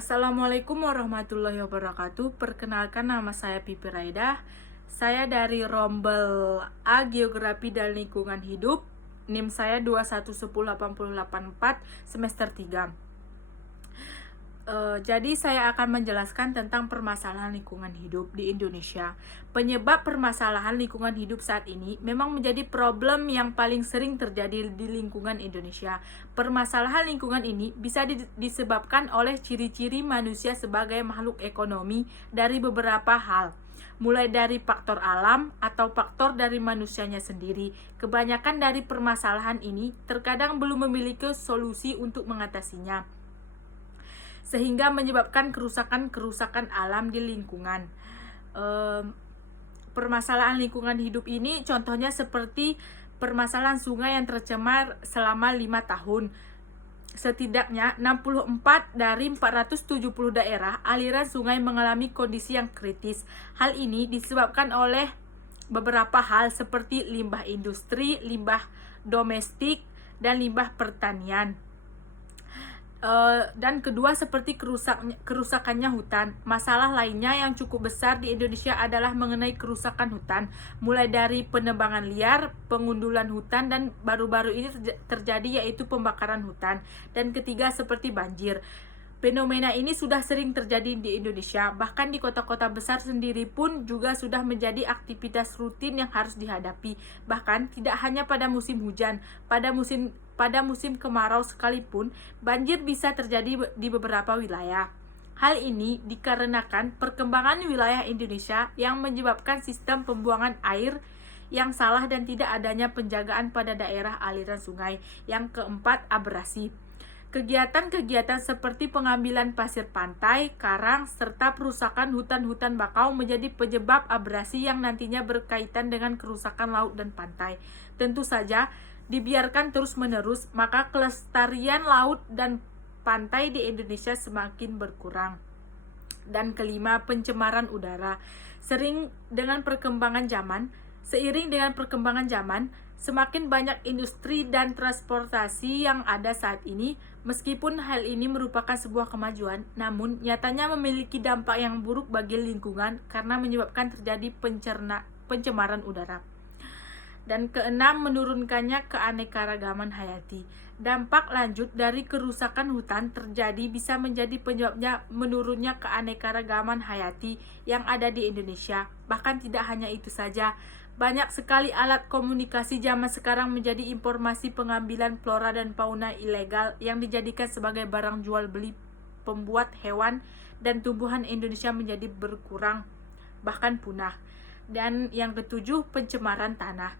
Assalamualaikum warahmatullahi wabarakatuh. Perkenalkan, nama saya Pipi Raidah. Saya dari Rombel A Geografi dan Lingkungan Hidup. NIM saya 2110884 semester 3. Jadi saya akan menjelaskan tentang permasalahan lingkungan hidup di Indonesia. Penyebab permasalahan lingkungan hidup saat ini memang menjadi problem yang paling sering terjadi di lingkungan Indonesia. Permasalahan lingkungan ini bisa disebabkan oleh ciri-ciri manusia sebagai makhluk ekonomi dari beberapa hal, mulai dari faktor alam atau faktor dari manusianya sendiri. Kebanyakan dari permasalahan ini terkadang belum memiliki solusi untuk mengatasinya, sehingga menyebabkan kerusakan alam di lingkungan. Permasalahan lingkungan hidup ini contohnya seperti permasalahan sungai yang tercemar selama 5 tahun. Setidaknya 64 dari 470 daerah aliran sungai mengalami kondisi yang kritis. Hal ini disebabkan oleh beberapa hal seperti limbah industri, limbah domestik, dan limbah pertanian. Dan kedua, seperti kerusakannya hutan. Masalah lainnya yang cukup besar di Indonesia adalah mengenai kerusakan hutan, mulai dari penebangan liar, pengundulan hutan, dan baru-baru ini terjadi yaitu pembakaran hutan. Dan ketiga, seperti banjir. Fenomena ini sudah sering terjadi di Indonesia, bahkan di kota-kota besar sendiri pun juga sudah menjadi aktivitas rutin yang harus dihadapi. Bahkan tidak hanya pada musim hujan, pada musim kemarau sekalipun, banjir bisa terjadi di beberapa wilayah. Hal ini dikarenakan perkembangan wilayah Indonesia yang menyebabkan sistem pembuangan air yang salah dan tidak adanya penjagaan pada daerah aliran sungai. Yang keempat, abrasi. Kegiatan-kegiatan seperti pengambilan pasir pantai, karang, serta perusakan hutan-hutan bakau menjadi penyebab abrasi yang nantinya berkaitan dengan kerusakan laut dan pantai. Tentu saja, dibiarkan terus-menerus, maka kelestarian laut dan pantai di Indonesia semakin berkurang. Dan kelima, pencemaran udara. Seiring dengan perkembangan zaman, semakin banyak industri dan transportasi yang ada saat ini. Meskipun hal ini merupakan sebuah kemajuan, namun nyatanya memiliki dampak yang buruk bagi lingkungan karena menyebabkan terjadi pencemaran udara. Dan keenam, menurunkannya keanekaragaman hayati. Dampak lanjut dari kerusakan hutan terjadi bisa menjadi penyebabnya menurunnya keanekaragaman hayati yang ada di Indonesia. Bahkan tidak hanya itu saja, banyak sekali alat komunikasi zaman sekarang menjadi informasi pengambilan flora dan fauna ilegal yang dijadikan sebagai barang jual beli pembuat hewan dan tumbuhan Indonesia menjadi berkurang, bahkan punah. Dan yang ketujuh, pencemaran tanah.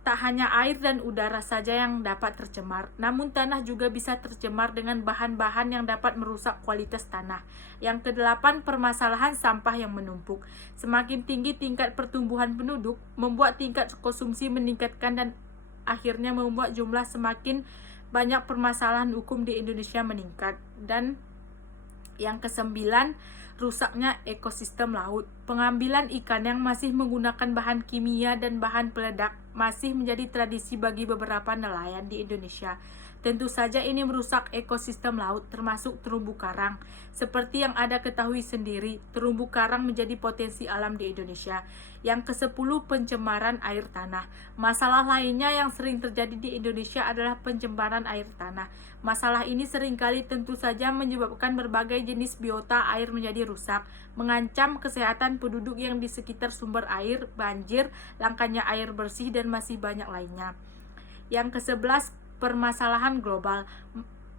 Tak hanya air dan udara saja yang dapat tercemar, namun tanah juga bisa tercemar dengan bahan-bahan yang dapat merusak kualitas tanah. Yang kedelapan, permasalahan sampah yang menumpuk. Semakin tinggi tingkat pertumbuhan penduduk, membuat tingkat konsumsi meningkatkan dan akhirnya membuat jumlah semakin banyak permasalahan hukum di Indonesia meningkat. Dan yang kesembilan, rusaknya ekosistem laut. Pengambilan ikan yang masih menggunakan bahan kimia dan bahan peledak masih menjadi tradisi bagi beberapa nelayan di Indonesia. Tentu saja ini merusak ekosistem laut, termasuk terumbu karang. Seperti yang Anda ketahui sendiri, terumbu karang menjadi potensi alam di Indonesia. Yang ke-10, pencemaran air tanah. Masalah lainnya yang sering terjadi di Indonesia adalah pencemaran air tanah. Masalah ini seringkali tentu saja menyebabkan berbagai jenis biota air menjadi rusak, mengancam kesehatan penduduk yang di sekitar sumber air, banjir, langkanya air bersih, dan masih banyak lainnya. Yang ke-11, permasalahan global.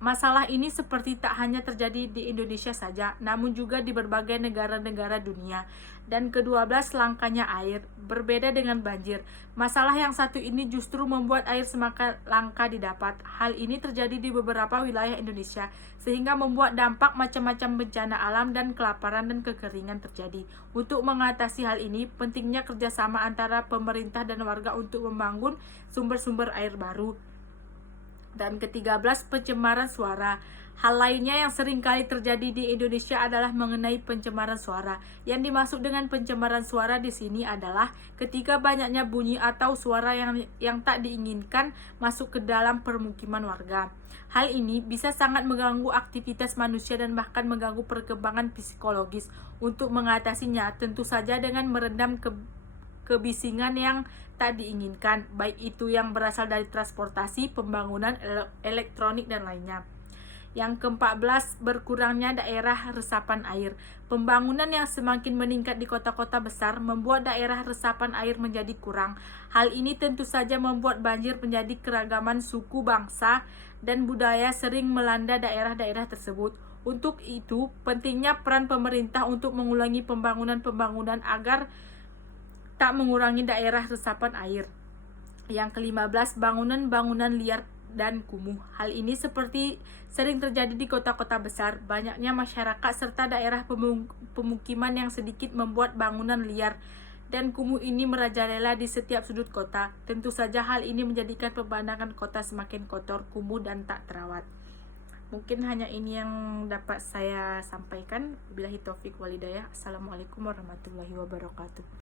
Masalah ini seperti tak hanya terjadi di Indonesia saja, namun juga di berbagai negara-negara dunia. Dan ke-12, langkanya air. Berbeda dengan banjir, masalah yang satu ini justru membuat air semakin langka didapat. Hal ini terjadi di beberapa wilayah Indonesia, sehingga membuat dampak macam-macam bencana alam dan kelaparan dan kekeringan terjadi. Untuk mengatasi hal ini, pentingnya kerjasama antara pemerintah dan warga untuk membangun sumber-sumber air baru. Dan ke-13, pencemaran suara. Hal lainnya yang sering kali terjadi di Indonesia adalah mengenai pencemaran suara. Yang dimaksud dengan pencemaran suara di sini adalah ketika banyaknya bunyi atau suara yang tak diinginkan masuk ke dalam permukiman warga. Hal ini bisa sangat mengganggu aktivitas manusia dan bahkan mengganggu perkembangan psikologis. Untuk mengatasinya, tentu saja dengan meredam kebisingan yang tak diinginkan, baik itu yang berasal dari transportasi, pembangunan, elektronik, dan lainnya. Yang ke-14, berkurangnya daerah resapan air. Pembangunan yang semakin meningkat di kota-kota besar membuat daerah resapan air menjadi kurang. Hal ini tentu saja membuat banjir menjadi keragaman suku, bangsa, dan budaya sering melanda daerah-daerah tersebut. Untuk itu, pentingnya peran pemerintah untuk mengulangi pembangunan-pembangunan agar tak mengurangi daerah resapan air. Yang ke-15, bangunan-bangunan liar dan kumuh. Hal ini seperti sering terjadi di kota-kota besar. Banyaknya masyarakat serta daerah pemukiman yang sedikit membuat bangunan liar dan kumuh ini merajalela di setiap sudut kota. Tentu saja hal ini menjadikan pemandangan kota semakin kotor, kumuh, dan tak terawat. Mungkin hanya ini yang dapat saya sampaikan. Billahi taufik walhidayah. Assalamualaikum warahmatullahi wabarakatuh.